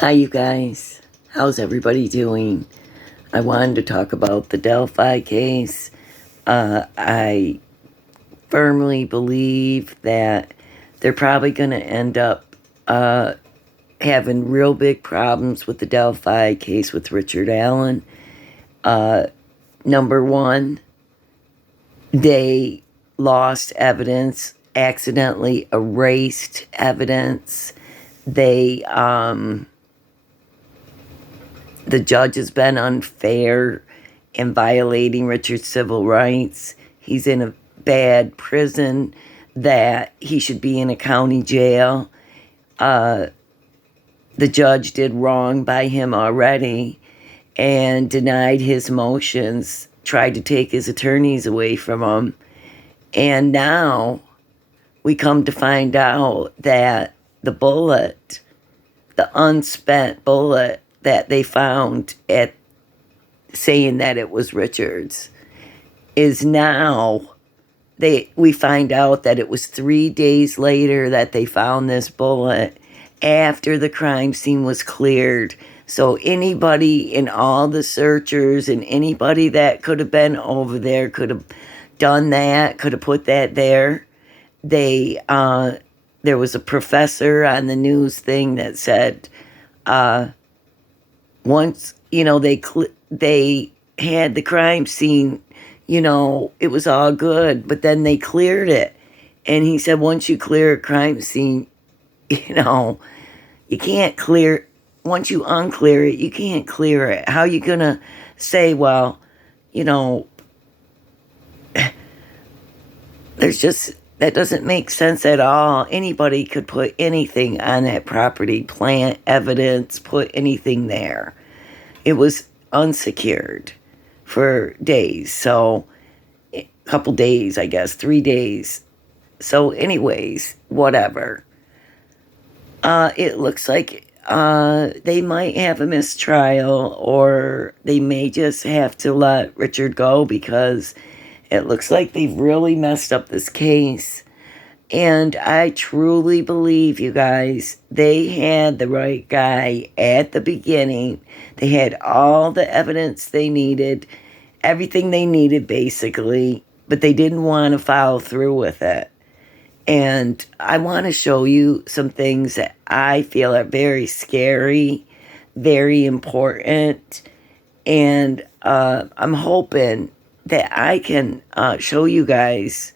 Hi, you guys. How's everybody doing? I wanted to talk about the Delphi case. I firmly believe that they're probably going to end up having real big problems with the Delphi case with Richard Allen. Number one, they lost evidence, accidentally erased evidence. The judge has been unfair in violating Richard's civil rights. He's in a bad prison that he should be in a county jail. The judge did wrong by him already and denied his motions, tried to take his attorneys away from him. And now we come to find out that the bullet, the unspent bullet that they found at saying that it was Richard's, is now we find out that it was 3 days later that they found this bullet after the crime scene was cleared. So anybody in all the searchers and anybody that could have been over there could have done that, could have put that there. There was a professor on the news thing that said once they had the crime scene, it was all good, but then they cleared it. And he said once you clear a crime scene, you can't clear, once you unclear it, you can't clear it. How are you going to say, well, that doesn't make sense at all. Anybody could put anything on that property, plant, evidence, put anything there. It was unsecured for days. So, a couple days, I guess, 3 days. So, anyways, whatever. It looks like they might have a mistrial, or they may just have to let Richard go because it looks like they've really messed up this case. And I truly believe, you guys, they had the right guy at the beginning. They had all the evidence they needed, everything they needed, basically, but they didn't want to follow through with it. And I want to show you some things that I feel are very scary, very important. And I'm hoping that I can show you guys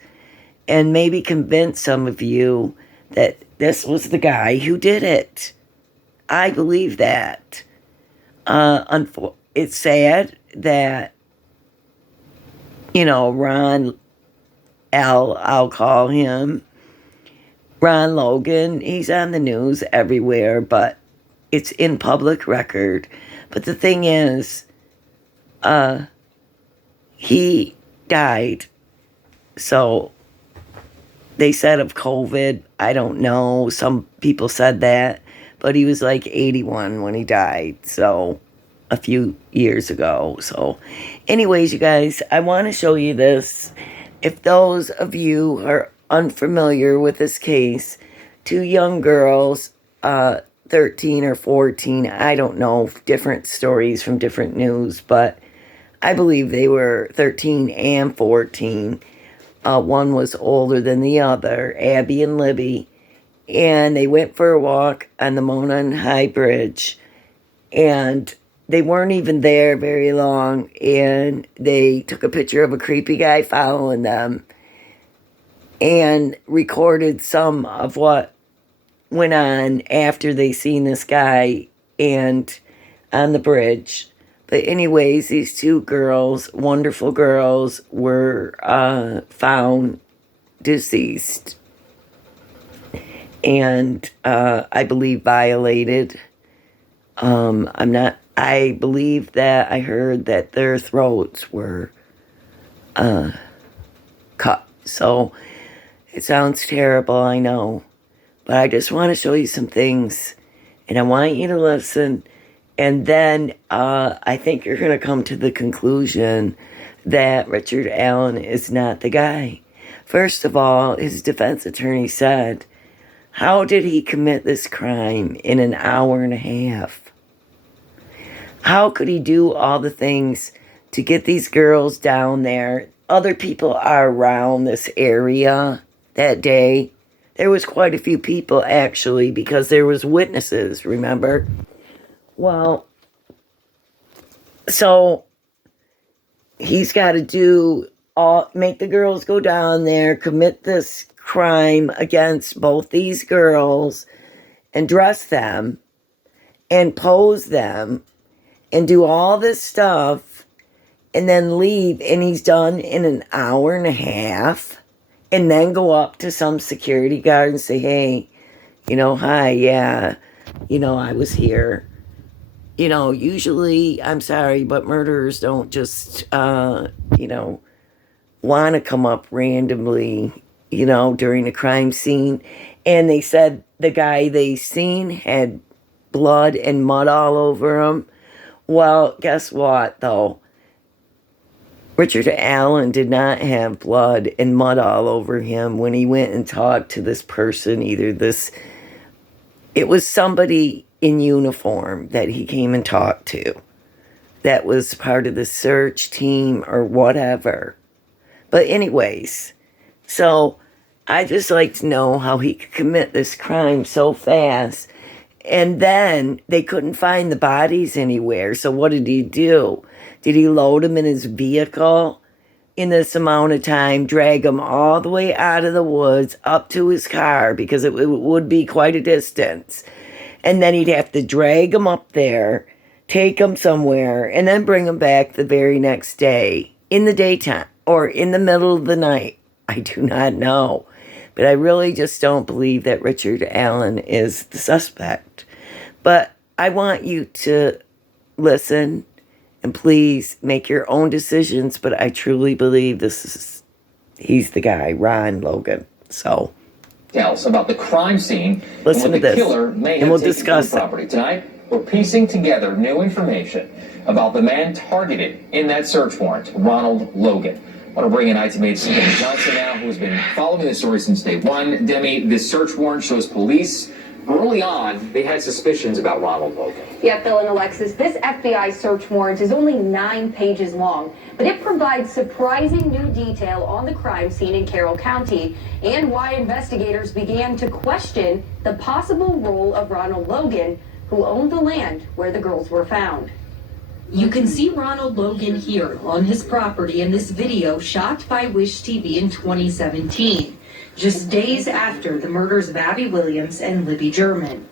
and maybe convince some of you that this was the guy who did it. I believe that. It's sad that, I'll call him Ron Logan. He's on the news everywhere, but it's in public record. But the thing is, he died. So they said of COVID. I don't know. Some people said that. But he was like 81 when he died. So a few years ago. So anyways, you guys, I want to show you this. If those of you are unfamiliar with this case, two young girls, 13 or 14, I don't know, different stories from different news, but I believe they were 13 and 14. One was older than the other, Abby and Libby, and they went for a walk on the Monon High Bridge, and they weren't even there very long, and they took a picture of a creepy guy following them and recorded some of what went on after they seen this guy and on the bridge. But anyways, these two girls, wonderful girls, were found deceased. And I believe violated. I believe that I heard that their throats were cut. So it sounds terrible, I know. But I just want to show you some things. And I want you to listen. And then I think you're going to come to the conclusion that Richard Allen is not the guy. First of all, his defense attorney said How did he commit this crime in an hour and a half? How could he do all the things to get these girls down there? Other people are around this area that day. There was quite a few people, actually, because there was witnesses, remember? Well, so he's got to make the girls go down there, commit this crime against both these girls, and dress them, and pose them, and do all this stuff, and then leave, and he's done in an hour and a half, and then go up to some security guard and say, hey, hi, yeah, I was here. Usually, I'm sorry, but murderers don't just, want to come up randomly, during a crime scene. And they said the guy they seen had blood and mud all over him. Well, guess what, though? Richard Allen did not have blood and mud all over him when he went and talked to this person, it was somebody in uniform that he came and talked to that was part of the search team or whatever. But anyways, so I just like to know how he could commit this crime so fast. And then they couldn't find the bodies anywhere. So what did he do? Did he load them in his vehicle in this amount of time, drag them all the way out of the woods up to his car, because it would be quite a distance. And then he'd have to drag them up there, take them somewhere, and then bring them back the very next day in the daytime or in the middle of the night. I do not know. But I really just don't believe that Richard Allen is the suspect. But I want you to listen and please make your own decisions. But I truly believe he's the guy, Ron Logan. So details about the crime scene listen and what the killer may have and we'll taken discuss from the property. Tonight, we're piecing together new information about the man targeted in that search warrant, Ronald Logan. I want to bring in ITV's Demi Johnson now, who has been following the story since day one. Demi, this search warrant shows police early on they had suspicions about Ronald Logan. Yeah, Phil and Alexis, this FBI search warrant is only 9 pages long, but it provides surprising new detail on the crime scene in Carroll County and why investigators began to question the possible role of Ronald Logan, who owned the land where the girls were found. You can see Ronald Logan here on his property in this video shot by Wish TV in 2017, just days after the murders of Abby Williams and Libby German.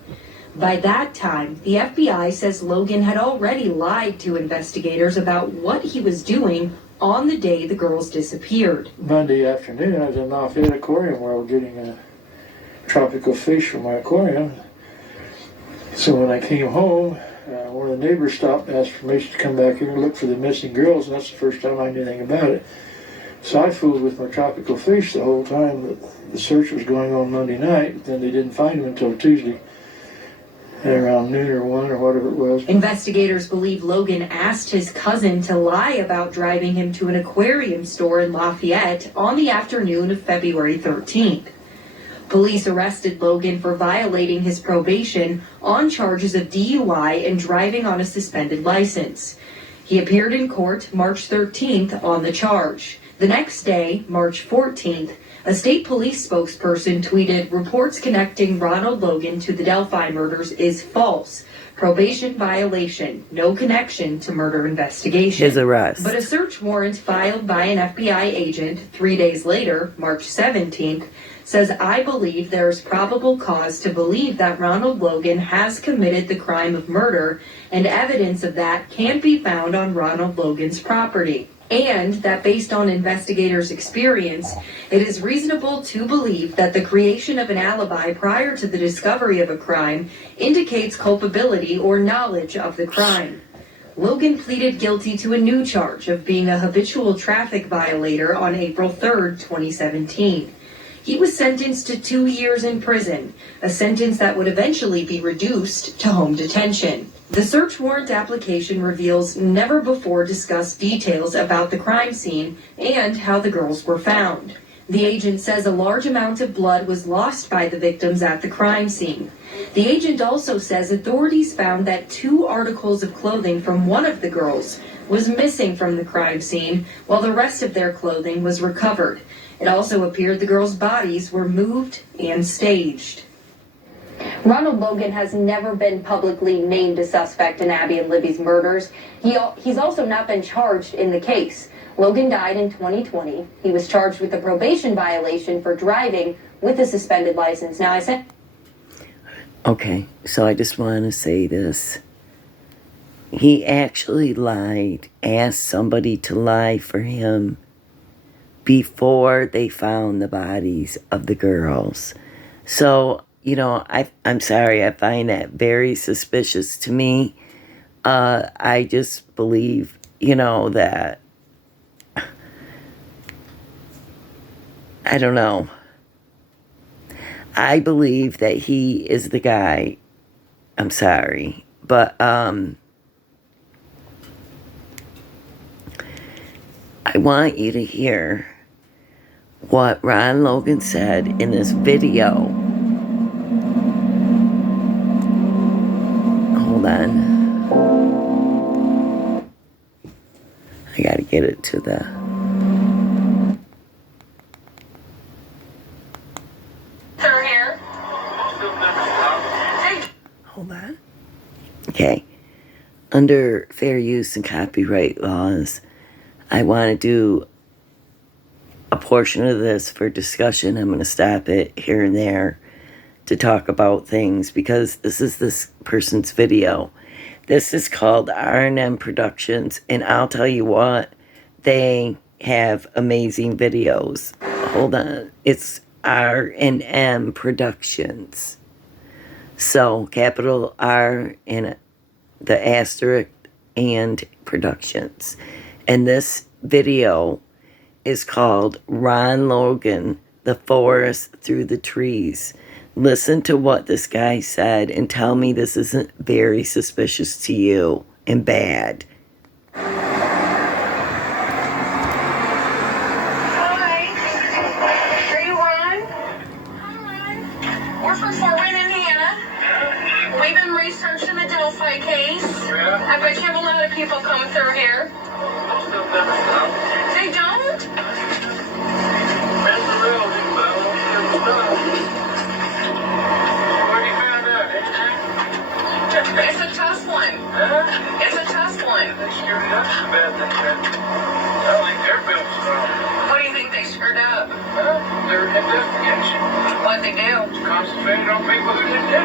By that time, the FBI says Logan had already lied to investigators about what he was doing on the day the girls disappeared. Monday afternoon, I was in Lafayette Aquarium where I was getting a tropical fish from my aquarium. So when I came home, one of the neighbors stopped and asked for me to come back here and look for the missing girls, and that's the first time I knew anything about it. So I fooled with my tropical fish the whole time that the search was going on Monday night, but then they didn't find them until Tuesday at around noon or 1 or whatever it was. Investigators believe Logan asked his cousin to lie about driving him to an aquarium store in Lafayette on the afternoon of February 13th. Police arrested Logan for violating his probation on charges of DUI and driving on a suspended license. He appeared in court March 13th on the charge. The next day, March 14th, a state police spokesperson tweeted, "Reports connecting Ronald Logan to the Delphi murders is false. Probation violation, no connection to murder investigation." His arrest. But a search warrant filed by an FBI agent 3 days later, March 17th, says, "I believe there is probable cause to believe that Ronald Logan has committed the crime of murder, and evidence of that can be found on Ronald Logan's property. And that based on investigators' experience, it is reasonable to believe that the creation of an alibi prior to the discovery of a crime indicates culpability or knowledge of the crime." Logan pleaded guilty to a new charge of being a habitual traffic violator on April 3rd, 2017. He was sentenced to 2 years in prison, a sentence that would eventually be reduced to home detention. The search warrant application reveals never before discussed details about the crime scene and how the girls were found. The agent says a large amount of blood was lost by the victims at the crime scene. The agent also says authorities found that 2 articles of clothing from one of the girls was missing from the crime scene, while the rest of their clothing was recovered. It also appeared the girls' bodies were moved and staged. Ronald Logan has never been publicly named a suspect in Abby and Libby's murders. He's also not been charged in the case. Logan died in 2020. He was charged with a probation violation for driving with a suspended license. Now, Okay, so I just want to say this. He actually lied, asked somebody to lie for him before they found the bodies of the girls. So, I'm sorry, I find that very suspicious to me. I just believe, that, I don't know. I believe that he is the guy. I'm sorry, but, I want you to hear what Ron Logan said in this video. Hold on. I gotta get it to the... Hold on. Okay. Under fair use and copyright laws, I want to do a portion of this for discussion. I'm going to stop it here and there to talk about things because this is this person's video. This is called R&M Productions, and I'll tell you what, they have amazing videos. Hold on. It's R&M Productions. So, capital R and the asterisk and Productions. And this video is called Ron Logan, The Forest Through the Trees. Listen to what this guy said and tell me this isn't very suspicious to you and bad. Hi. Are you Ron? Hi, Ron. We're from Fort Wayne, Indiana. We've been researching the Delphi case. Yeah. I bet you have a lot of people come through here. They don't? It's a tough one. It's a tough one. They screwed it up so bad that I don't think their bill's strong. What do you think they screwed up? Their investigation. What'd they do? Concentrated on people who didn't do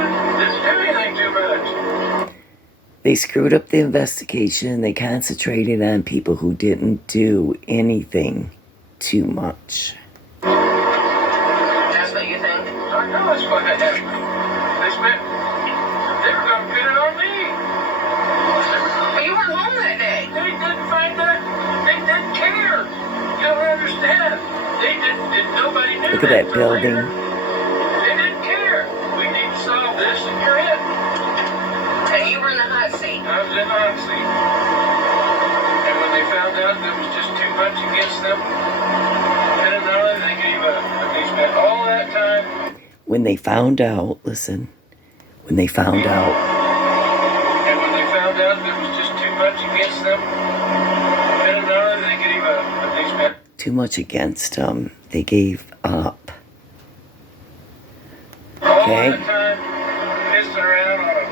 anything too much. They screwed up the investigation. They concentrated on people who didn't do anything too much. That's what you think? I know that's what happened. They were going to pin it on me. But you weren't home that day. They didn't find that. They didn't care. You don't understand. Nobody knew. Look at that building. They didn't care. We need to solve this and you're it. And you were in the hot seat. I was in the hot seat. And when they found out there was just too much against them, and another, they gave up. And they spent all that time. When they found out, listen, when they found out. And when they found out there was just too much against them, and another, they gave up. And they spent Too much against them. They gave up. all Okay. that time pissing around on a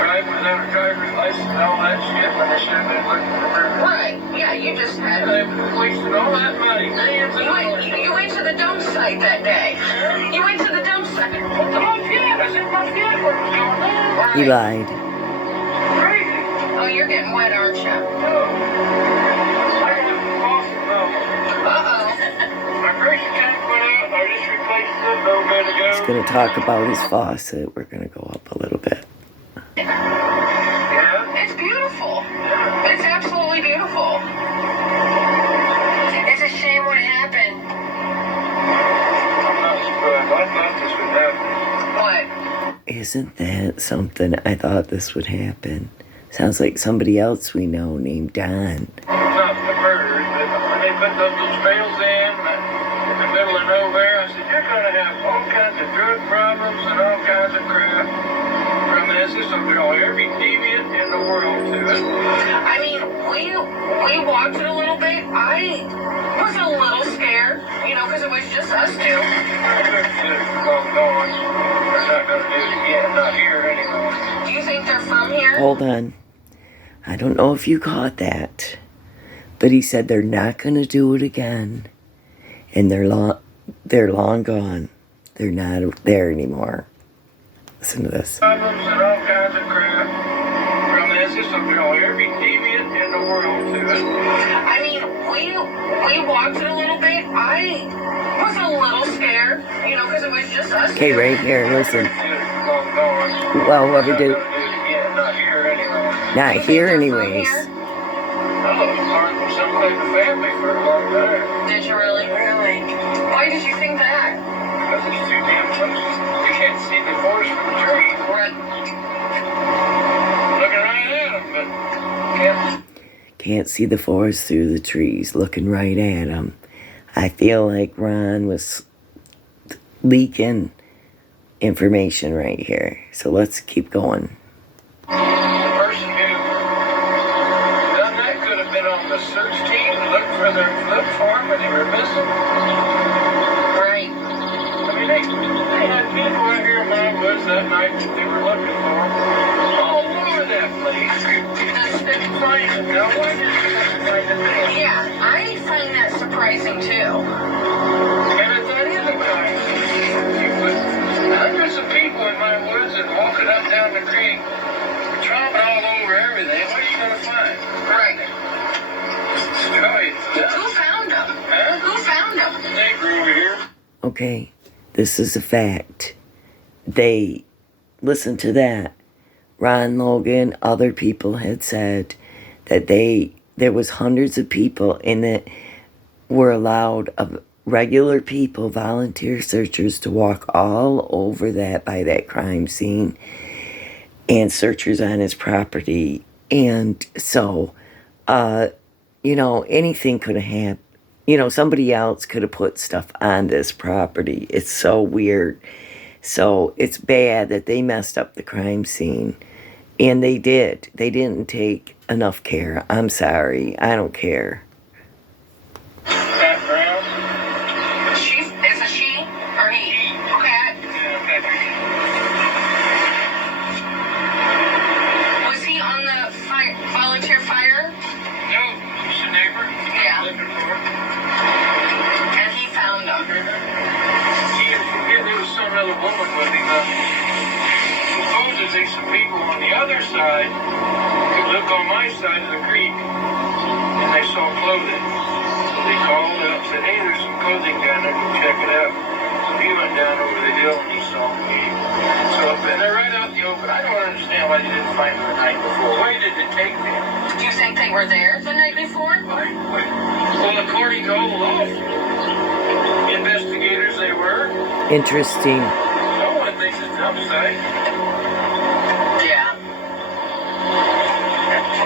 driver without a driver's license and all that shit when they should have been looking for murder. Right. Yeah, you just had They wasted all that money, millions of dollars. You went to the dump site that day. You went to the dump site. What the Montana? I was in Montana where it was going on. He lied. Crazy. Oh, you're getting wet, aren't you? No. I have a faucet problem. Uh-oh. My pressure tank went out. I just replaced it a little bit ago. He's going to talk about his faucet. We're going to go up a little bit. Yeah. It's beautiful. Yeah. It's absolutely beautiful. It's a shame what happened. I'm not surprised. I thought this would happen. What? Isn't that something? I thought this would happen. Sounds like somebody else we know named Don. Not the murder, but when they put those little trails in, have all kinds of drug problems and all kinds of crap from this. This will draw every deviant in the world to it. I mean, we watched it a little bit. I was a little scared, you know, because it was just us two. They're long gone. They're not going to do it again. Not here anymore. Do you think they're from here? Hold on. I don't know if you caught that, but he said they're not going to do it again. And they're long gone. They're not there anymore. Listen to this. Problems and all kinds of crap from this. This will draw every deviant in the world to it. I mean, we watched it a little bit. I was a little scared, you know, because it was just us Okay, two. right here, listen. Long gone. Well, what we do? Not gonna do it again. Not here anymore. Not You think here, they're from anyways. here? Oh, part of some kind of family for a long time. Did you really? Really? Why did you think that? Because it's too damn close. You can't see the forest from the trees. Right. Looking right at them, but can't. Can't see the forest through the trees, looking right at him. I feel like Ron was leaking information right here. So let's keep going. The person who done that could have been on the search team and looked for him when they were missing. Right. I mean, they had people out here in my woods that night that they were looking for. All over that place. Just didn't find them. Now, why did you find them there? Yeah, I find that surprising too. And at that other time, you put hundreds of people in my woods and walking up down the creek, chomping all over everything. What are you going to find? Right. Destroyed. Who found them? Huh? Who found them? They grew over here. Okay, this is a fact. They, listen to that. Ron Logan, other people had said that there was hundreds of people and that were allowed, of regular people, volunteer searchers, to walk all over that by that crime scene, and searchers on his property. And so, you know, anything could have happened. You know, somebody else could have put stuff on this property. It's so weird. So it's bad that they messed up the crime scene. And they did. They didn't take enough care. I'm sorry. I don't care. Pat Brown. Is it she or he? Okay. Yeah, Patrick. Was he on the volunteer fire? No, he's a neighbor. Yeah. Living for him. And he found them. There was some other woman with him. Supposedly some people on the other side who lived on my side of the creek, and they saw clothing. So they called up, said, hey, there's some clothing down there, go check it out. So he went down over the hill and he saw me. So, and they're right out in the open. I don't understand why they didn't find them the night before. Why did it take them? Do you think they were there the night before? Well, according to all the law investigators, they were. Interesting. No one thinks it's upside. Yeah.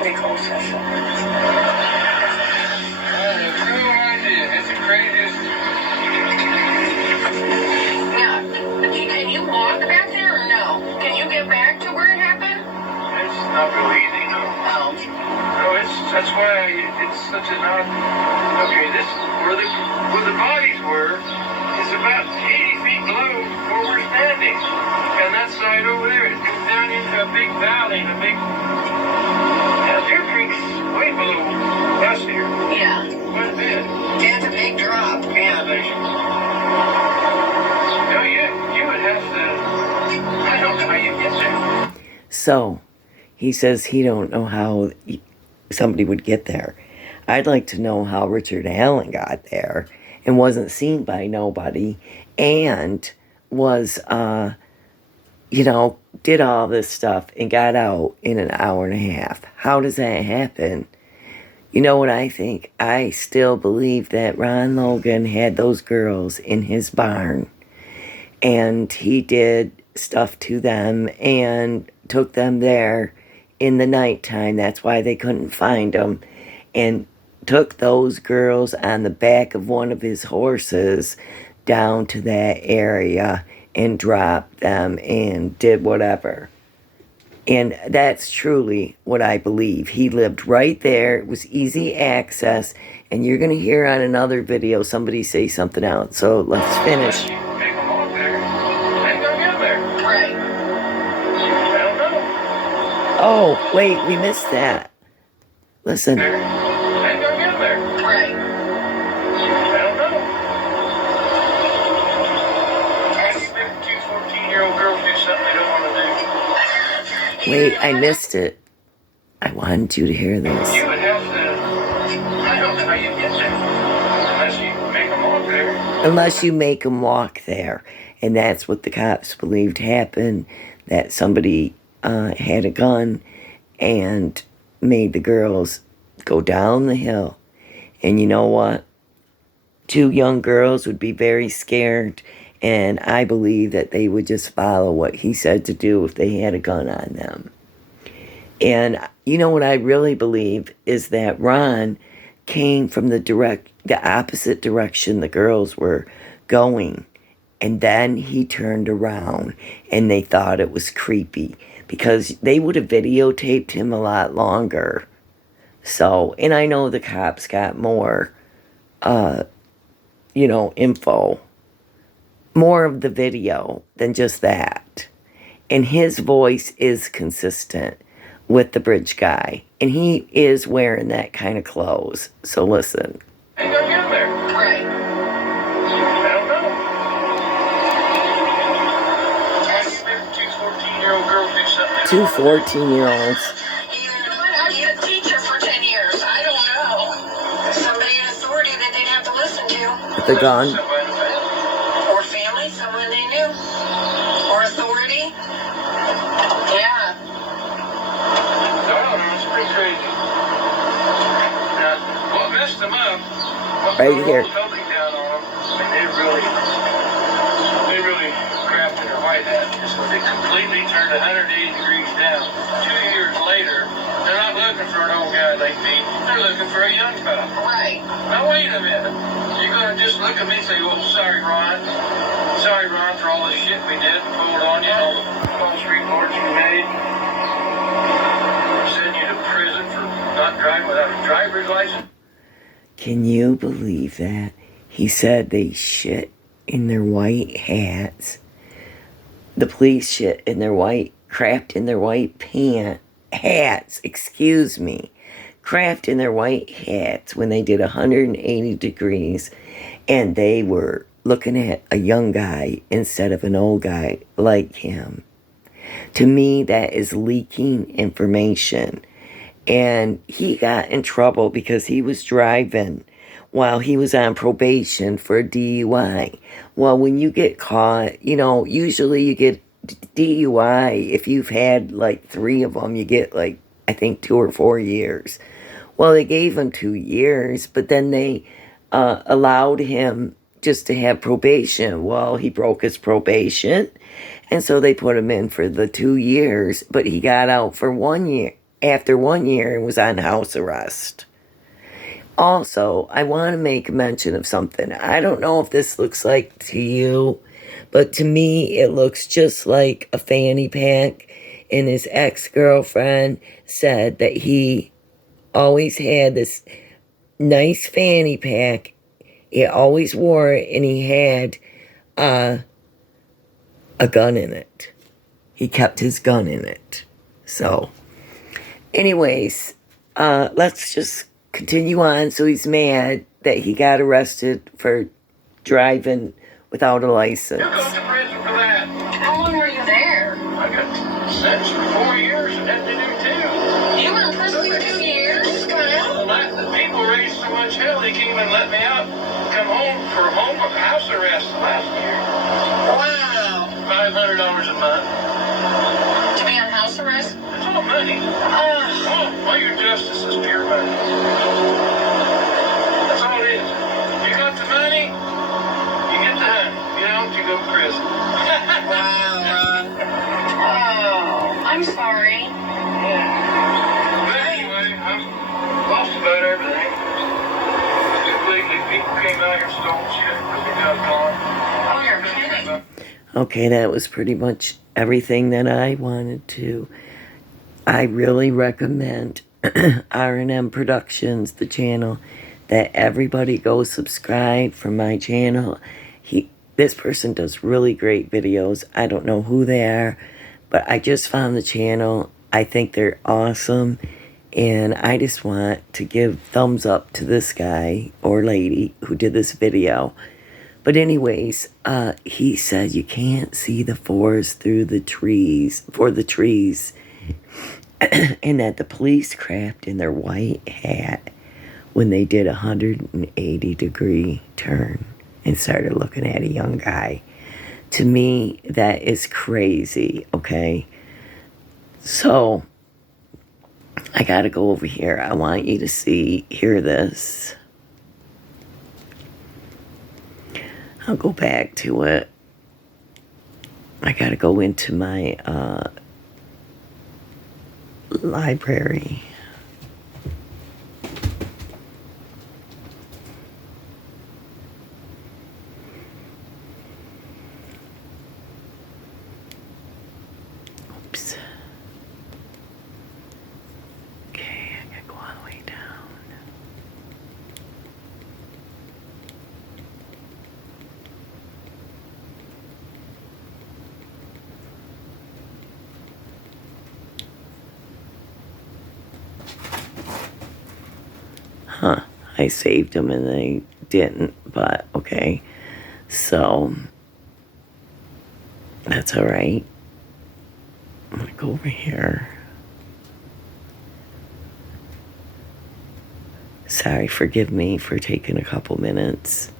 Pretty cool session. I have no idea. It's the craziest. Yeah. Can you walk back there or no? Can you get back to where it happened? It's not real easy, no. Oh. No, that's why it's such an odd. Okay, this where the bodies were is about 80 feet below where we're standing, and that side over there it goes down into a big valley and a big. Now Deer Creek's way below us here. Yeah. Quite a bit. Yeah, it's a big drop. Yeah. No, you would have to. I don't know how you get there. So, he says he don't know how somebody would get there. I'd like to know how Richard Allen got there and wasn't seen by nobody and was, you know, did all this stuff and got out in an hour and a half. How does that happen? You know what I think? I still believe that Ron Logan had those girls in his barn and he did stuff to them and took them there in the nighttime. That's why they couldn't find them. And took those girls on the back of one of his horses down to that area and dropped them and did whatever. And that's truly what I believe. He lived right there. It was easy access. And you're going to hear on another video somebody say something else. So let's finish. Make them walk there. Ain't gonna get there. Right. I don't know. Oh, wait, we missed that. Listen. Ain't gonna get there. Right. I don't know. How do you make two 14-year-old girls do something they don't want to do? Wait, I missed it. I wanted you to hear You this. would have to. I don't know how you get there unless you make them walk there. Unless you make them walk there. And that's what the cops believed happened. That somebody had a gun and made the girls go down the hill. And you know what? 2 young girls would be very scared. And I believe that they would just follow what he said to do if they had a gun on them. And you know what I really believe is that Ron came from the opposite direction the girls were going. And then he turned around and they thought it was creepy because they would have videotaped him a lot longer. So, and I know the cops got more, info, more of the video than just that. And his voice is consistent with the bridge guy. And he is wearing that kind of clothes. So listen. Ain't gonna get there. Right. I don't know. How do you make two 14-year-old girls do something they 2 don't want to do? 14-year-olds. You know what? I was a teacher for 10 years. I don't know. Somebody in authority that they'd have to listen to. With the gun. Somebody in the family. Or family, someone they knew. Or authority. Yeah. I don't know, it's pretty crazy. Now, what messed them up? What Right put here. all the public down on them? I mean, they really crapped in their white hat. So they completely turned 180 degrees down. 2 years later, they're not looking for an old guy like me. They're looking for a young fella. Right. Now wait a minute. You're gonna just look at me and say, "Well, sorry, Ron. Sorry, Ron, for all the shit we did and pulled on you, all the false reports you made. Send you to prison for not driving without a driver's license." Can you believe that? He said they shit in their white hats. The police shit in their crapped in their white hats, crapped in their white hats when they did 180 degrees and they were looking at a young guy instead of an old guy like him. To me, that is leaking information. And he got in trouble because he was driving while he was on probation for a DUI. Well, when you get caught, usually you get DUI. If you've had like 3 of them, you get like, I think 2 or 4 years. Well, they gave him 2 years, but then they allowed him just to have probation. Well, he broke his probation, and so they put him in for the 2 years, but he got out for 1 year. After 1 year and was on house arrest. Also, I want to make mention of something. I don't know if this looks like to you, but to me, it looks just like a fanny pack. And his ex-girlfriend said that he always had this nice fanny pack. He always wore it, and he had a gun in it. He kept his gun in it. So, anyways, let's just continue on. So he's mad that he got arrested for driving without a license. You go to prison for that. How long were you there? I got sentenced for 4 years and had to do 2. You were in prison for 2 years? Kyle? The people raised so much hell they can't even let me out. Come home for house arrest last year. Wow. $500 a month. To be on house arrest? It's all money. All your justice is pure money. That's all it is. You got the money, you get the honey. You don't, you go to prison. Wow, Ron. Oh, I'm sorry. Yeah. But anyway, I've lost about everything. Completely. People came out here and stole shit because he does gone. Oh, you're kidding. Okay, that was pretty much everything that I wanted to. I really recommend R&M Productions, the channel, that everybody go subscribe from my channel. This person does really great videos. I don't know who they are, but I just found the channel. I think they're awesome, and I just want to give thumbs up to this guy or lady who did this video. But anyways, he said you can't see the forest through the trees, and that the police crapped in their white hat when they did a 180-degree turn and started looking at a young guy. To me, that is crazy, okay? So, I gotta go over here. I want you to hear this. I'll go back to it. I gotta go into my library. Oops. Okay, I gotta go all the way down. Huh, I saved them and they didn't, but okay. So, that's all right. I'm gonna go over here. Sorry, forgive me for taking a couple minutes.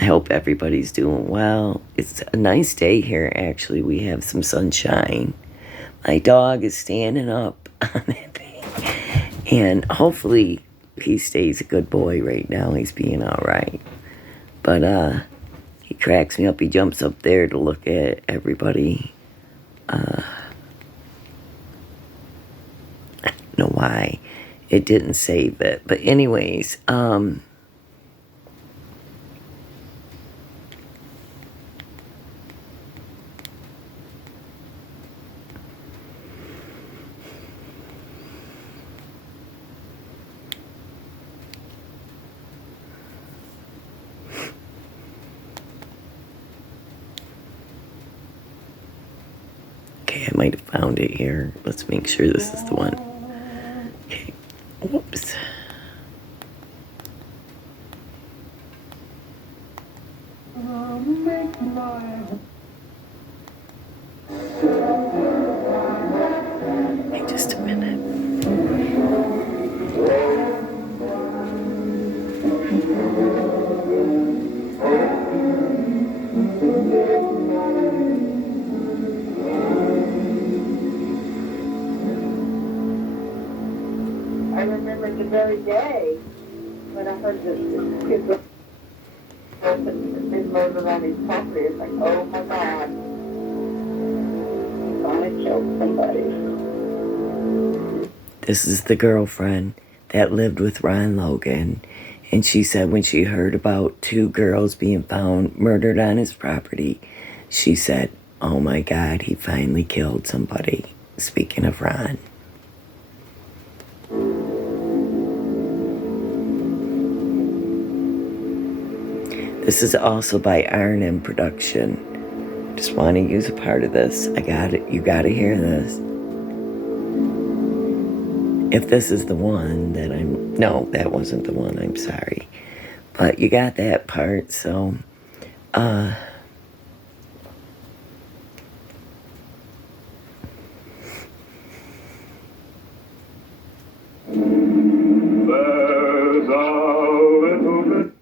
I hope everybody's doing well. It's a nice day here, actually. We have some sunshine. My dog is standing up on that thing. And hopefully he stays a good boy right now. He's being all right. But he cracks me up. He jumps up there to look at everybody. I don't know why it didn't save it. But anyways, okay, I might have found it here. Let's make sure this is the one. Okay. Whoops. Wait just a minute. I remember the very day when I heard that this kid was been murdered on his property. It's like, oh my God, he finally killed somebody. This is the girlfriend that lived with Ron Logan. And she said when she heard about 2 girls being found murdered on his property, she said, oh my God, he finally killed somebody. Speaking of Ron. This is also by R&M Production. Just want to use a part of this. I got it. You got to hear this. If this is the one that no, that wasn't the one. I'm sorry. But you got that part. So, There's a little bit.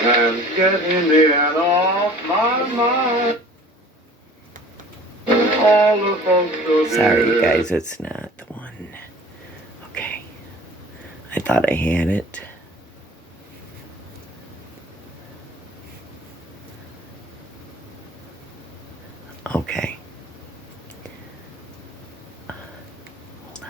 And get Indiana off my mind. All the folks so sorry, you dear. guys. It's not the one. Okay. I thought I had it. Okay. Hold on.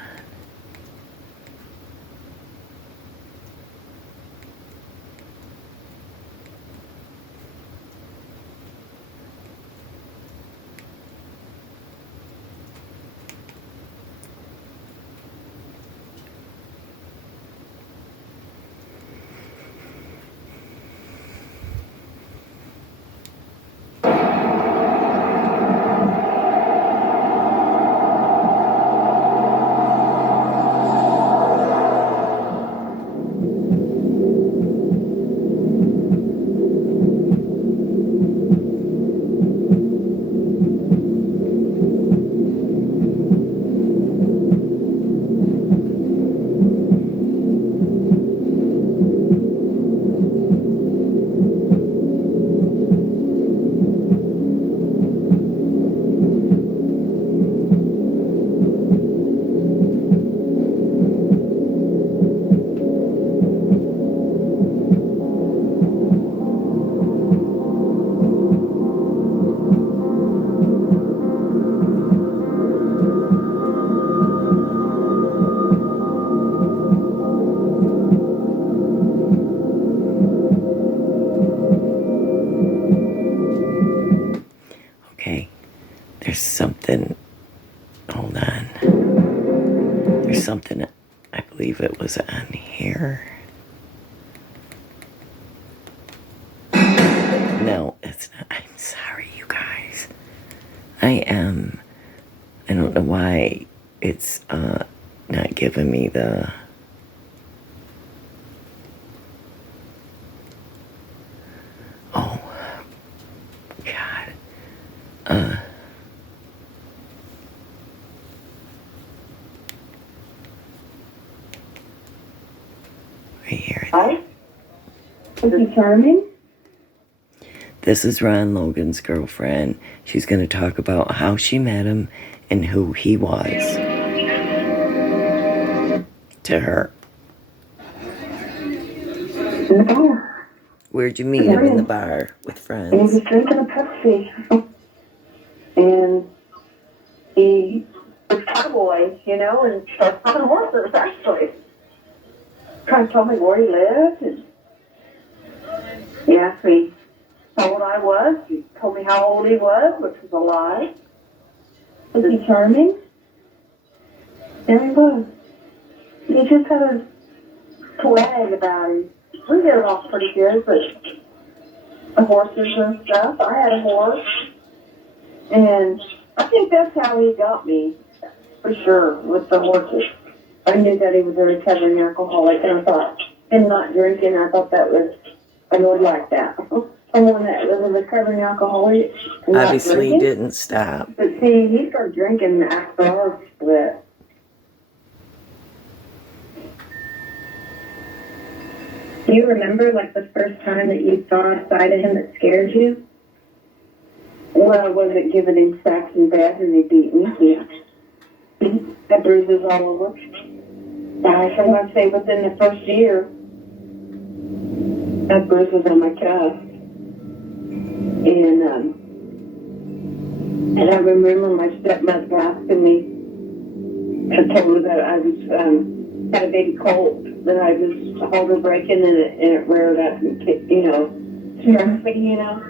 There's something. Hold on. There's something. I believe it was on here. No, it's not. I'm sorry, you guys. I don't know why it's not giving me the. Oh, God. Right here. Hi. Is he charming? This is Ron Logan's girlfriend. She's going to talk about how she met him and who he was to her. In the bar. Where'd you meet him? In the bar with And he friends. was drinking a Pepsi. And he was cowboy, you know, and started on horses, actually. Trying to tell me where he lived. And he asked me how old I was. He told me how old he was, which was a lie. Was he charming? Yeah, he was. He just had a swag about him. We get along pretty good, but the horses and stuff. I had a horse. And I think that's how he got me, for sure, with the horses. I knew that he was a recovering alcoholic, and I thought, him not drinking, I thought that was, I would like that. Someone that was a recovering alcoholic. And not Obviously, he drinking. didn't stop. But see, he started drinking after our split. Do you remember, like, the first time that you saw a side of him that scared you? Well, I wasn't giving him sex in bed and he beat me. He had bruises all over. I can I'd say within the first year, I had bruises on my chest. And I remember my stepmother asking me to tell her that I was, had a baby cold, that I was hold her breaking and it reared up and, you know, struck me, you know.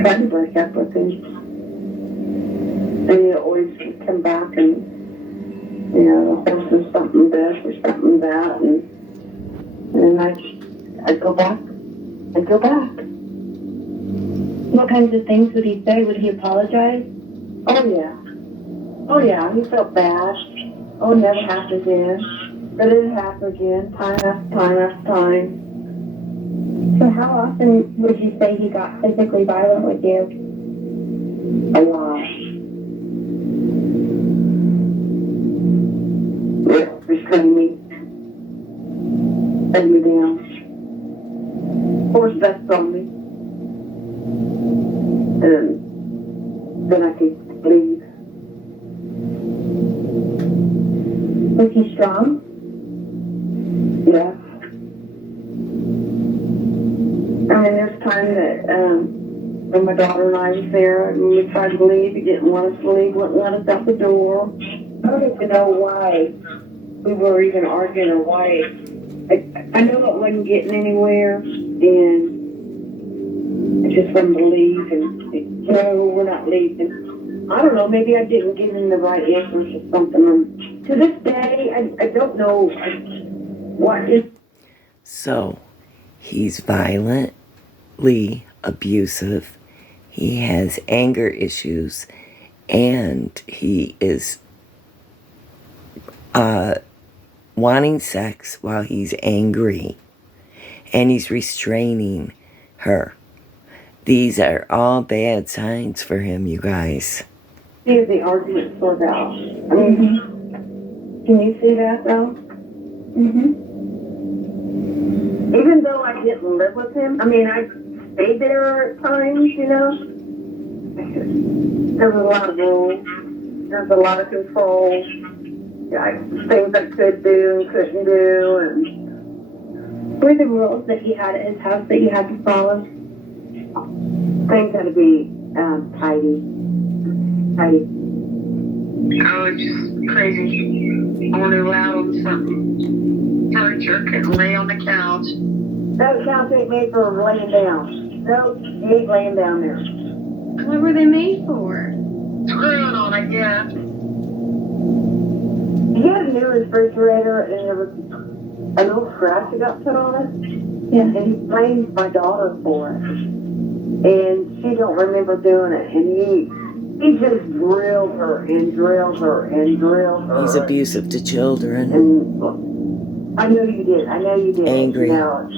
Tried to break up with him. And he always would come back and, you know, the horse was something this or something that, and I'd go back. I'd go back. What kinds of things would he say? Would he apologize? Oh, yeah. Oh, yeah, he felt bad. Oh, it never happened again. But it happened again, time after time after time. So how often would you say he got physically violent with you? A lot. Yeah, restrain me. Bend me down. Force vest on me. And then I could leave. Was he strong? Yeah. I mean, there's time that when my daughter and I was there, and we tried to leave, he didn't want us to leave, wouldn't let us out the door. I don't even know why we were even arguing or why. I know it wasn't getting anywhere, and I just wanted to leave, and no, we're not leaving. I don't know, maybe I didn't give him the right answers or something. To this day, I don't know what is. So, he's violently abusive. He has anger issues, and he is wanting sex while he's angry, and he's restraining her. These are all bad signs for him, you guys. See the argument sort out. I mean, can you see that though? Even though I didn't live with him, I mean, I stayed there at times, you know. There was a lot of rules. There was a lot of control. Things I could do and couldn't do. And Were the rules that he had at his house that you had to follow? things had to be tidy. Tidy. Oh, it's just crazy. Only allowed on something. Furniture couldn't lay on the couch. That couch ain't made for laying down. No, he ain't laying down there. What were they made for? Screwing on it, yeah. He had a new refrigerator and there was an old scratch that got put on it. Yeah. And he blamed my daughter for it. And she don't remember doing it. And he just drilled her and drilled her and drilled her. He's abusive to children. And I know you did. Angry. You know.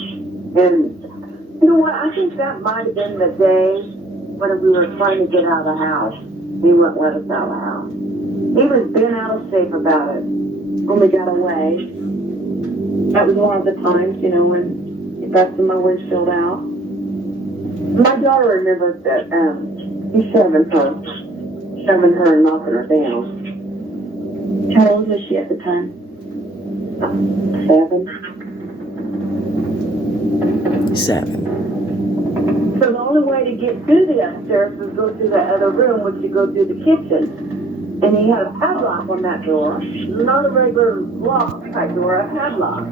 And you know what? I think that might have been the day when we were trying to get out of the house. He wouldn't let us out of the house. He was bent out of shape about it when we got away. That was one of the times, you know, when he busted my windshield out. My daughter remembers that he shoving her and knocking her down. How old was she at the time? 7. So the only way to get through the upstairs was go through that other room, which you go through the kitchen. And he had a padlock on that door. Not a regular lock type door, a padlock.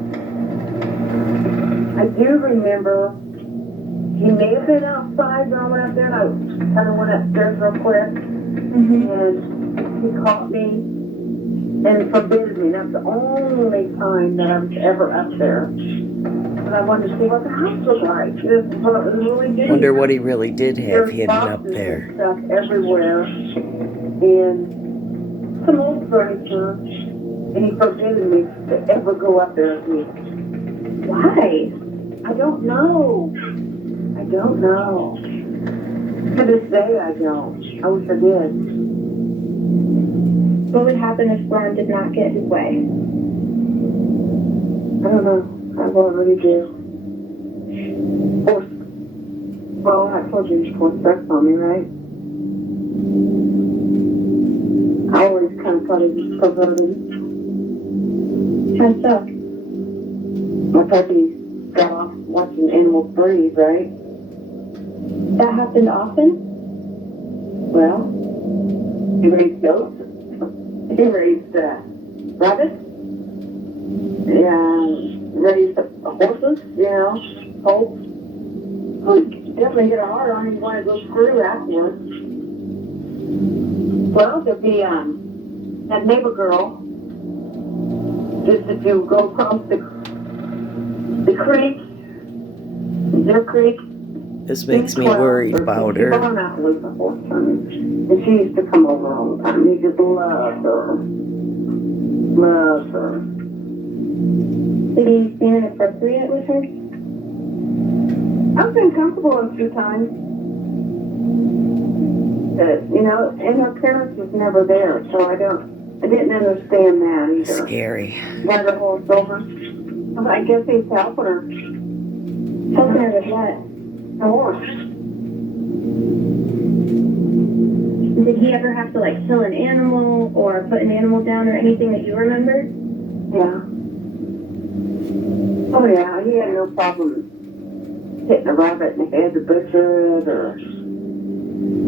I do remember he may have been outside when I went up there, and I kind of went upstairs real quick. Mm-hmm. And he caught me and forbade me. That's the only time that I was ever up there. And I wanted to see what the house was like. This is what it was really doing. Wonder what he really did have There's hidden up boxes there. and stuff everywhere. And some old furniture. And he forbade me to ever go up there with me. Why? I don't know. To this day, I don't. I wish I did. What would happen if Ron did not get his way? I don't know. I won't really do. Well, I told you he forced sex on me, right? I always kind of thought he was perverted. How so? I thought he got off watching animals breathe, right? That happened often? Well, he raised goats. He raised rabbits. And raised horses, you know, colts. Well, he definitely hit a hard on. He wanted to go screw afterwards. Well, there'd be that neighbor girl. Just if you go across the creek, their creek. This makes me worried about her. And she used to come over all the time. He just loved her. Loved her. Did he seem inappropriate with her? I've been comfortable a few times. But, you know, and her parents was never there, so I didn't understand that either. Scary. Got her horse over. I guess he's helping her. Helping her with what? The horse. Did he ever have to, like, kill an animal or put an animal down or anything that you remember? Yeah. Oh, yeah, he had no problem hitting a rabbit in the head or butcher it or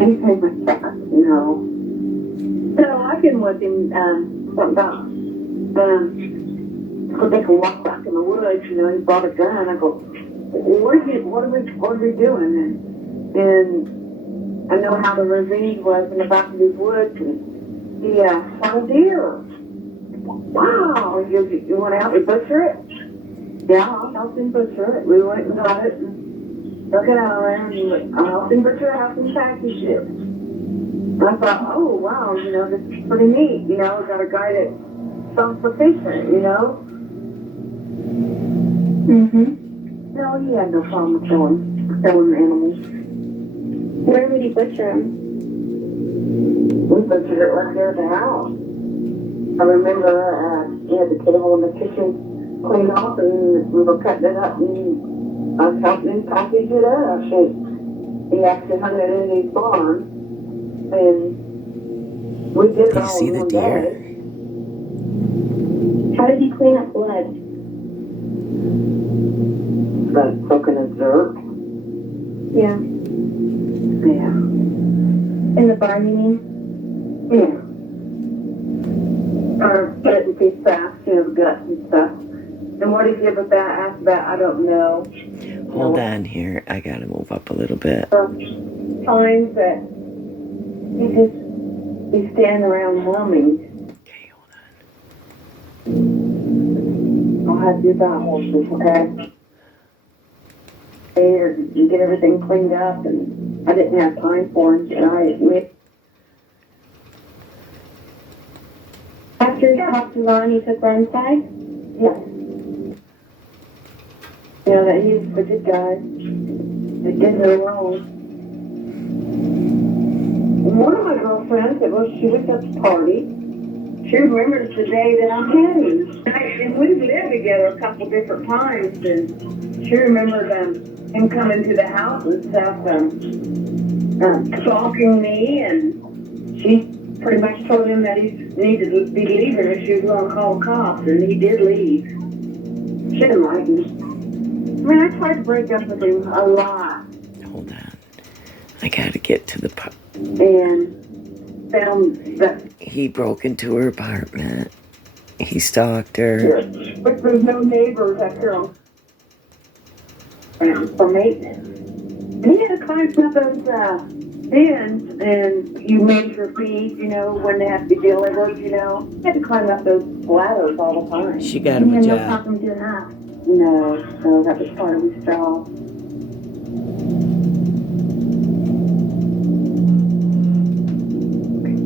anything like that, you know. So I've been with him about so they can walk back in the woods, you know. He brought a gun. I go, what are we doing? And I know how the ravine was in the back of these woods, and he shot a deer. Wow, you want to help me butcher it? Yeah, I'll help him butcher it. We went and got it and took it out there, and I'll help him butcher it, help him package it. And I thought, oh, wow, you know, this is pretty neat. You know, we got a guy that's self-sufficient, you know? Mm-hmm. No, he had no problem killing animals. Where would he butcher him? We butchered it right there at the house. I remember we had the table in the kitchen cleaned off, and we were cutting it up, and I was helping him package it up. He actually hung it in his barn, and we did it Do you all see in the one deer? day. How did he clean up blood? By soaking in dirt. Yeah. Yeah. In the barn, you mean? Yeah. Or getting his fast, you know, the guts and stuff. And what he did with that, after that, I don't know. Hold on here. I gotta move up a little bit. Times that he just be standing around humming. Okay, hold on. I'll have to do that horses, okay? And get everything cleaned up, and I didn't have time for him tonight. After you talked to Ron, you took Ron's side? Yes. You know, that he's a good guy. They did no wrong. One of my girlfriends, she was at the party. She remembers the day that I met him. And we lived together a couple different times, and she remembers him coming to the house and stuff, stalking me, and she pretty much told him that he needed to be leaving or she was going to call the cops, and he did leave. She didn't like me. I mean, I tried to break up with him a lot. Hold on. I gotta get to the part. And found that He broke into her apartment. He stalked her. but there's no neighbors up here for maintenance. And he had to climb up those bins, and you measure feet, you know, when they have to be delivered, you know. You had to climb up those ladders all the time. She got him a No job. problem doing that. No, that was part of his job.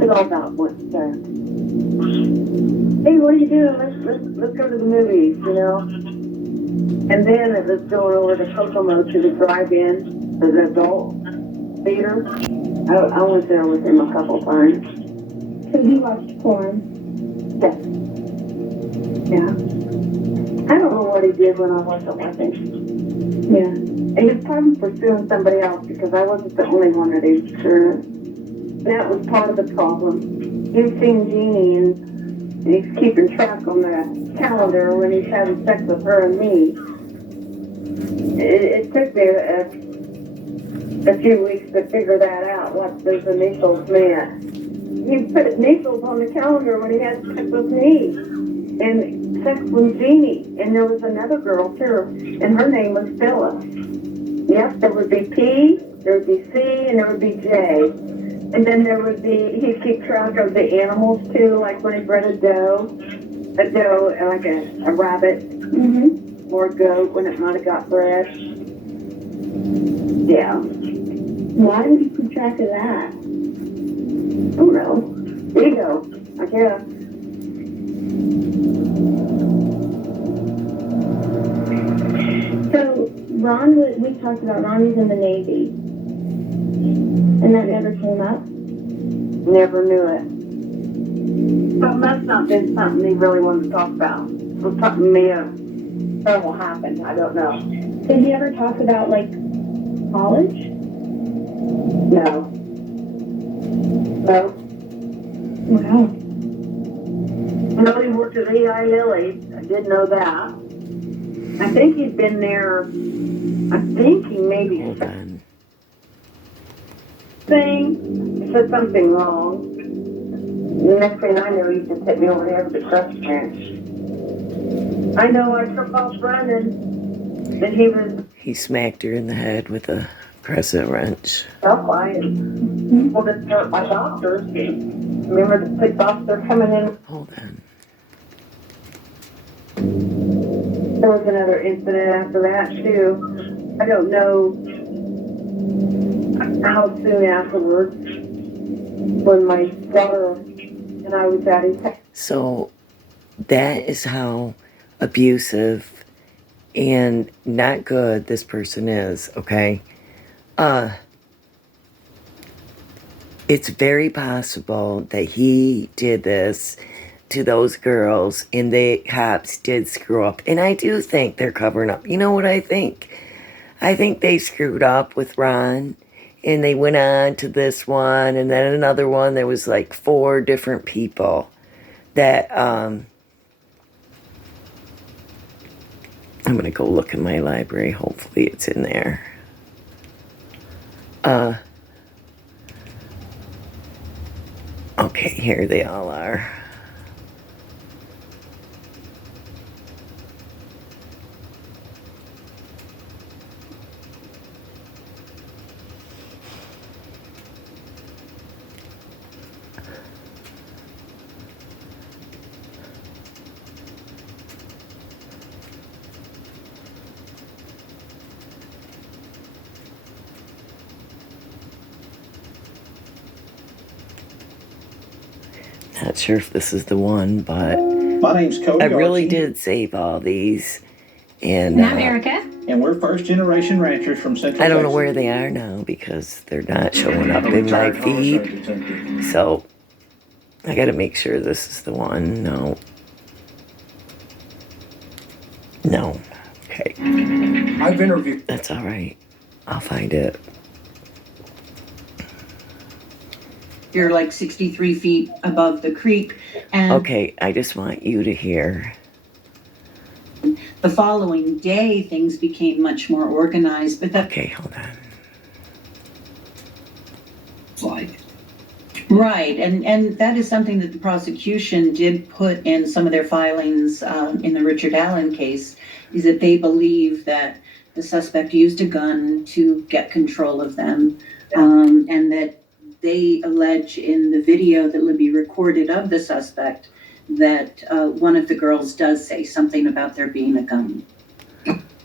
It's all about what's there. Hey, what are you doing? Let's go to the movies, you know. And then it was going over to Kokomo to the drive-in, the adult theater. I went there with him a couple times. So he watched porn. Yes. Yeah. I don't know what he did when I wasn't with him. Yeah. And he was probably pursuing somebody else because I wasn't the only one that he was pursuing. That was part of the problem. He was seeing Jeannie and he's keeping track on the calendar when he's having sex with her and me. It took me a few weeks to figure that out, what those initials meant. He put initials on the calendar when he had sex with me. And sex with Jeannie. And there was another girl too, and her name was Phyllis. Yep, there would be P, there would be C, and there would be J. And then there would be, he'd keep track of the animals too, like when he bred a doe, like a rabbit, or a goat when it might have got bred. Yeah. Why would you keep track of that? I don't know. Ego, I guess. So we talked about Ron was in the Navy. And that never came up? Never knew it. But must not been something he really wanted to talk about. It was something terrible happened. I don't know. Did he ever talk about, like, college? No. No. Wow. Nobody worked at Eli Lilly. I did know that. I think he'd been there. I think he maybe Hold on. said something wrong. The next thing I know, he just hit me over the head with a crescent wrench. I know I took off running. That he was He smacked her in the head with a crescent wrench. Delphi and pulled it out by doctors. Remember the police officer coming in? Hold on. There was another incident after that, too. I don't know how soon afterwards, when my daughter and I was at his house. So that is how abusive and not good this person is, okay? It's very possible that he did this to those girls and the cops did screw up. And I do think they're covering up. You know what I think? I think they screwed up with Ron and they went on to this one and then another one. There was like 4 different people that, I'm going to go look in my library. Hopefully it's in there. Okay, here they all are. Not sure if this is the one, but My name's Cody I really Archie, did save all these. And And I'm Erica. and we're first-generation ranchers from Central I don't know Texas. where they are now because they're not showing up I'm a in my retired homicide feed. detective. So I gotta make sure this is the one. No. No. Okay. I've interviewed. That's all right. I'll find it. You're like 63 feet above the creek. And Okay, I just want you to hear. the following day, things became much more organized. But that's Okay, hold on. like. Right. And that is something that the prosecution did put in some of their filings in the Richard Allen case, is that they believe that the suspect used a gun to get control of them, and that they allege in the video that Libby recorded of the suspect that one of the girls does say something about there being a gun.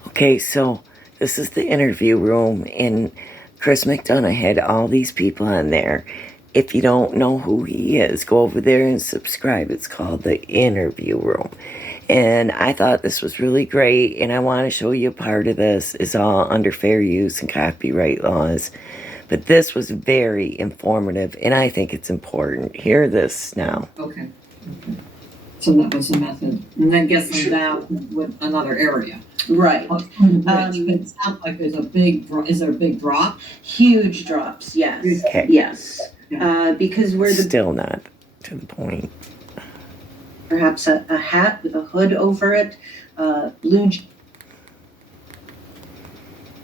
Okay, so this is the interview room, and Chris McDonough had all these people on there. If you don't know who he is, go over there and subscribe. It's called the interview room. And I thought this was really great, and I want to show you part of this. It's all under fair use and copyright laws. But this was very informative, and I think it's important. Hear this now. Okay. So that was the method. And then guessing that with another area. Right. It sounds like there's a big, is there a big drop? Huge drops, yes. Okay. Yes. Because we're the Still not to the point. perhaps a hat with a hood over it, blue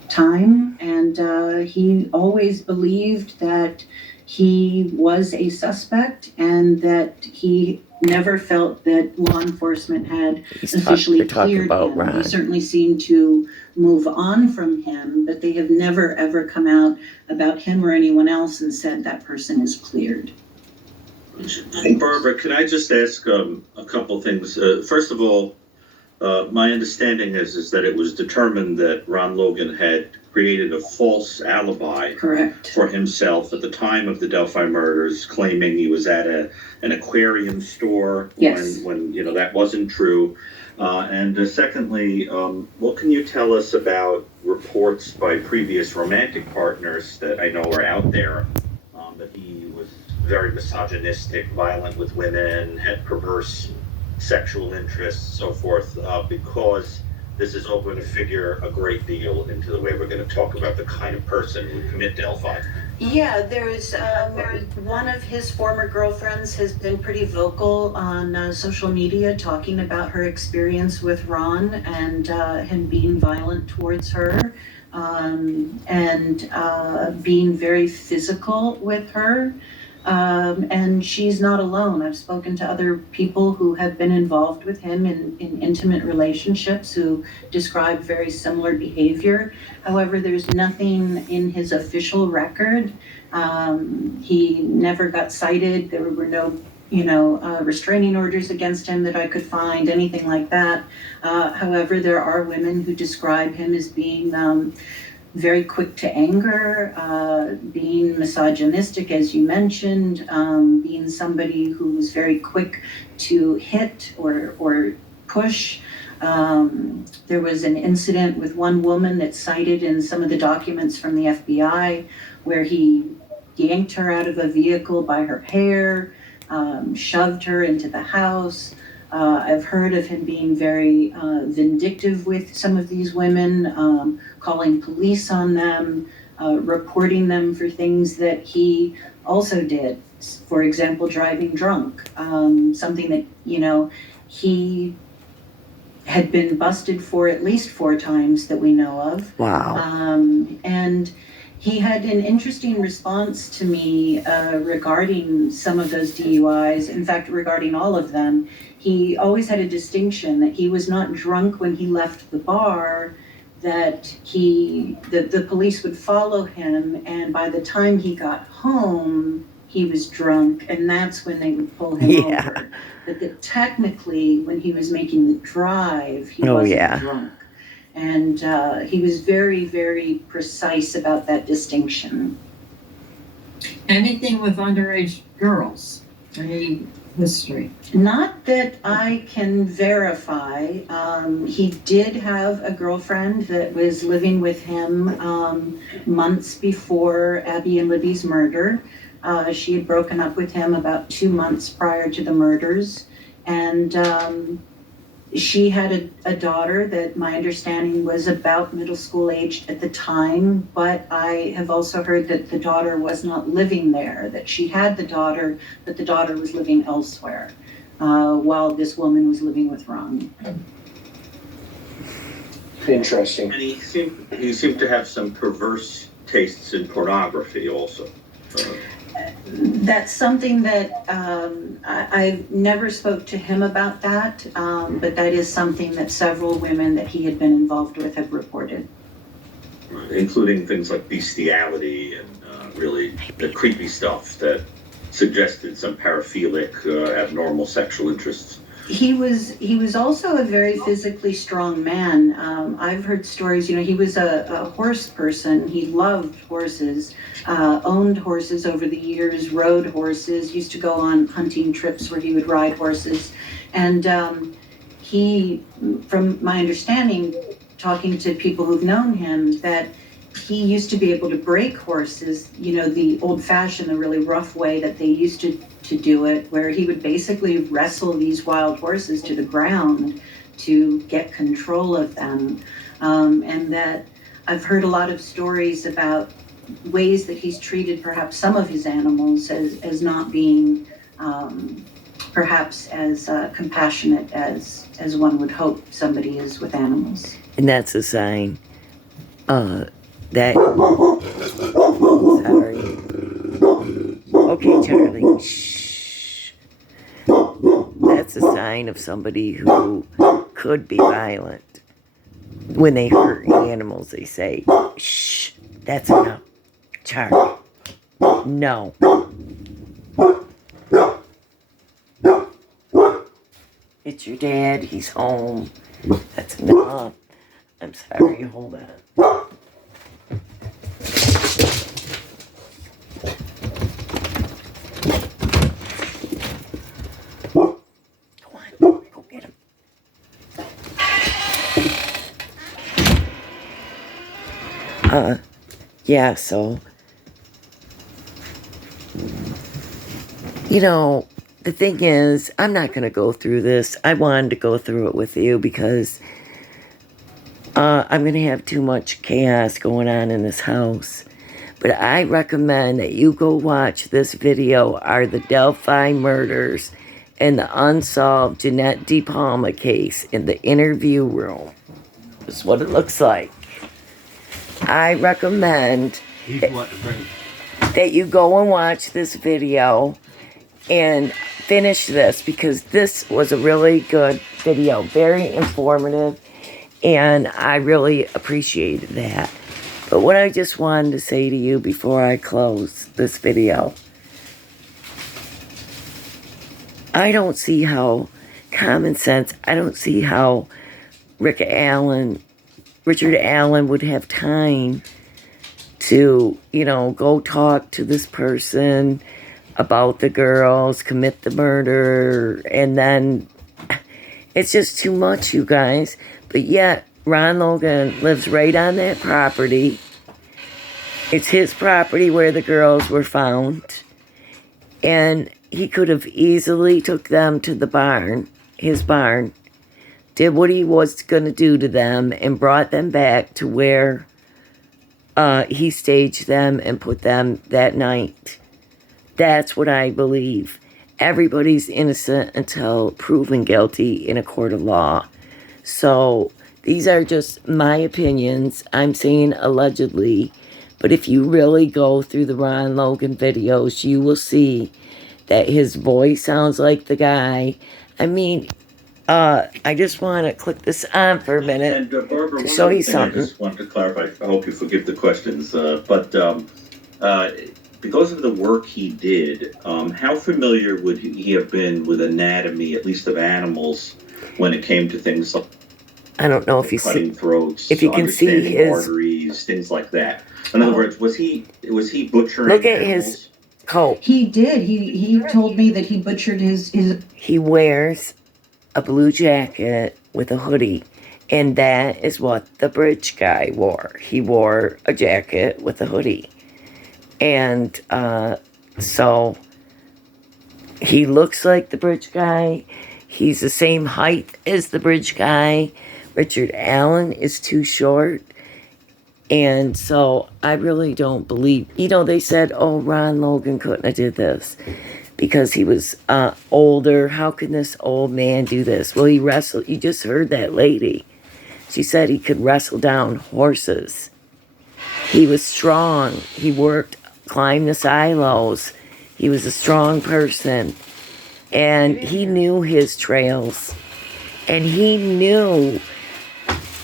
time, and he always believed that he was a suspect and that he never felt that law enforcement had officially They're talking cleared about him. Ron. They certainly seem to move on from him, but they have never ever come out about him or anyone else and said that person is cleared. Barbara, can I just ask a couple things? First of all, my understanding is that it was determined that Ron Logan had created a false alibi Correct. for himself at the time of the Delphi murders, claiming he was at an aquarium store Yes. when that wasn't true. And secondly, what can you tell us about reports by previous romantic partners that I know are out there, that he was very misogynistic, violent with women, had perverse sexual interests, so forth, because this is all going to figure a great deal into the way we're going to talk about the kind of person who would commit Delphi. Yeah, there's one of his former girlfriends has been pretty vocal on social media talking about her experience with Ron and him being violent towards her, and being very physical with her. And she's not alone. I've spoken to other people who have been involved with him in intimate relationships who describe very similar behavior. However, there's nothing in his official record. He never got cited. There were no, restraining orders against him that I could find, anything like that. However, there are women who describe him as being very quick to anger, being misogynistic, as you mentioned, being somebody who was very quick to hit or push. There was an incident with one woman that's cited in some of the documents from the FBI where he yanked her out of a vehicle by her hair, shoved her into the house. I've heard of him being very vindictive with some of these women, calling police on them, reporting them for things that he also did. For example, driving drunk, something that, he had been busted for at least 4 times that we know of. Wow. And he had an interesting response to me regarding some of those DUIs. In fact, regarding all of them, he always had a distinction that he was not drunk when he left the bar, that the police would follow him, and by the time he got home, he was drunk, and that's when they would pull him over. But that technically, when he was making the drive, he wasn't drunk. And he was very, very precise about that distinction. Anything with underage girls? history? Not that I can verify. He did have a girlfriend that was living with him months before Abby and Libby's murder. She had broken up with him about 2 months prior to the murders. And she had a daughter that my understanding was about middle school aged at the time, but I have also heard that the daughter was not living there, that she had the daughter, but the daughter was living elsewhere while this woman was living with Ron. Interesting. And he seemed to have some perverse tastes in pornography also. That's something that I never spoke to him about that, but that is something that several women that he had been involved with have reported. Including things like bestiality and really the creepy stuff that suggested some paraphilic, abnormal sexual interests. He was also a very physically strong man. I've heard stories, he was a horse person. He loved horses, owned horses over the years, rode horses, used to go on hunting trips where he would ride horses. And he, from my understanding, talking to people who've known him, that he used to be able to break horses, the old-fashioned, the really rough way that they used to do it, where he would basically wrestle these wild horses to the ground to get control of them. And that I've heard a lot of stories about ways that he's treated perhaps some of his animals as not being perhaps as compassionate as one would hope somebody is with animals. And that's a sign that... Sorry. Okay, Charlie. Shh. That's a sign of somebody who could be violent. When they hurt animals, they say, shh, that's enough. Charlie. No. It's your dad. He's home. That's enough. I'm sorry. Hold on. Go get him. Yeah, so, the thing is, I'm not going to go through this. I wanted to go through it with you because I'm going to have too much chaos going on in this house. But I recommend that you go watch this video, are the Delphi murders and the unsolved Jeanette De Palma case in the interview room. This is what it looks like. I recommend that you go and watch this video and finish this, because this was a really good video, very informative, and I really appreciated that. But what I just wanted to say to you before I close this video, I don't see how common sense, I don't see how Richard Allen would have time to, go talk to this person about the girls, commit the murder, and then it's just too much, you guys. But yet, Ron Logan lives right on that property. It's his property where the girls were found. And he could have easily took them to the barn, his barn, did what he was going to do to them, and brought them back to where he staged them and put them that night. That's what I believe. Everybody's innocent until proven guilty in a court of law. So these are just my opinions. I'm saying allegedly. But if you really go through the Ron Logan videos, you will see that his voice sounds like the guy. I mean, I just want to click this on for a minute And Barbara, to show you I something. just want to clarify. I hope you forgive the questions, but because of the work he did, how familiar would he have been with anatomy, at least of animals, when it came to things like I don't know if you cutting see, throats, if you can see understanding his. arteries, things like that? In other words, was he butchering Look at animals? coat. He did. He told me that he butchered his. He wears a blue jacket with a hoodie, and that is what the bridge guy wore. He wore a jacket with a hoodie. And so he looks like the bridge guy. He's the same height as the bridge guy. Richard Allen is too short. And so I really don't believe, they said, oh, Ron Logan couldn't have did this because he was older. How can this old man do this? Well, he wrestled. You just heard that lady. She said he could wrestle down horses. He was strong. He climbed the silos. He was a strong person. And he knew his trails. And he knew,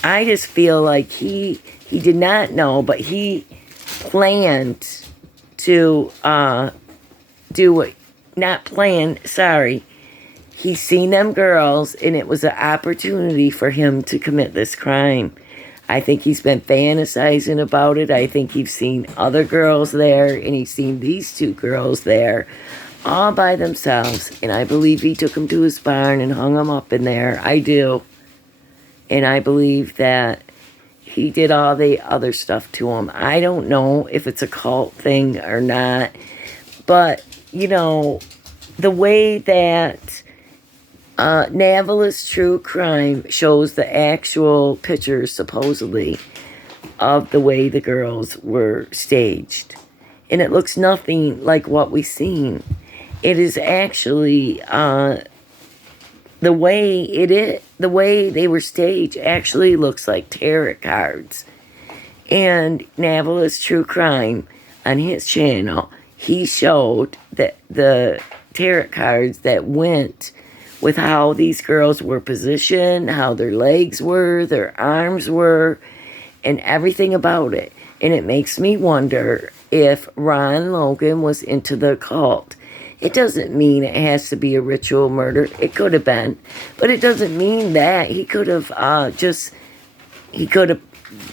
I just feel like he did not know, but he planned to do it. Not planned, sorry. He seen them girls, and it was an opportunity for him to commit this crime. I think he's been fantasizing about it. I think he's seen other girls there, and he's seen these two girls there all by themselves. And I believe he took them to his barn and hung them up in there. I do. And I believe that he did all the other stuff to him. I don't know if it's a cult thing or not. But, the way that Navalist True Crime shows the actual pictures, supposedly, of the way the girls were staged. And it looks nothing like what we've seen. It is actually, the way they were staged actually looks like tarot cards. And Navalist True Crime, on his channel, he showed that the tarot cards that went with how these girls were positioned, how their legs were, their arms were, and everything about it. And it makes me wonder if Ron Logan was into the occult. It doesn't mean it has to be a ritual murder. It could have been. But it doesn't mean that. He could have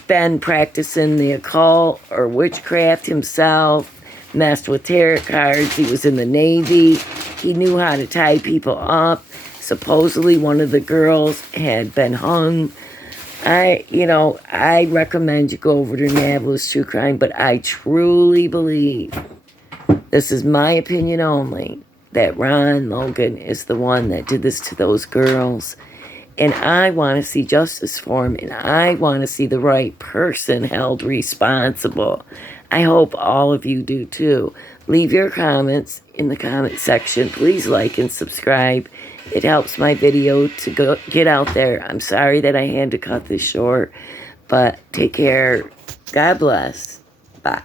been practicing the occult or witchcraft himself, messed with tarot cards. He was in the Navy. He knew how to tie people up. Supposedly one of the girls had been hung. I recommend you go over to Navalist True Crime, but I truly believe, this is my opinion only, that Ron Logan is the one that did this to those girls. And I want to see justice for him, and I want to see the right person held responsible. I hope all of you do too. Leave your comments in the comment section. Please like and subscribe. It helps my video to get out there. I'm sorry that I had to cut this short, but take care. God bless. Bye.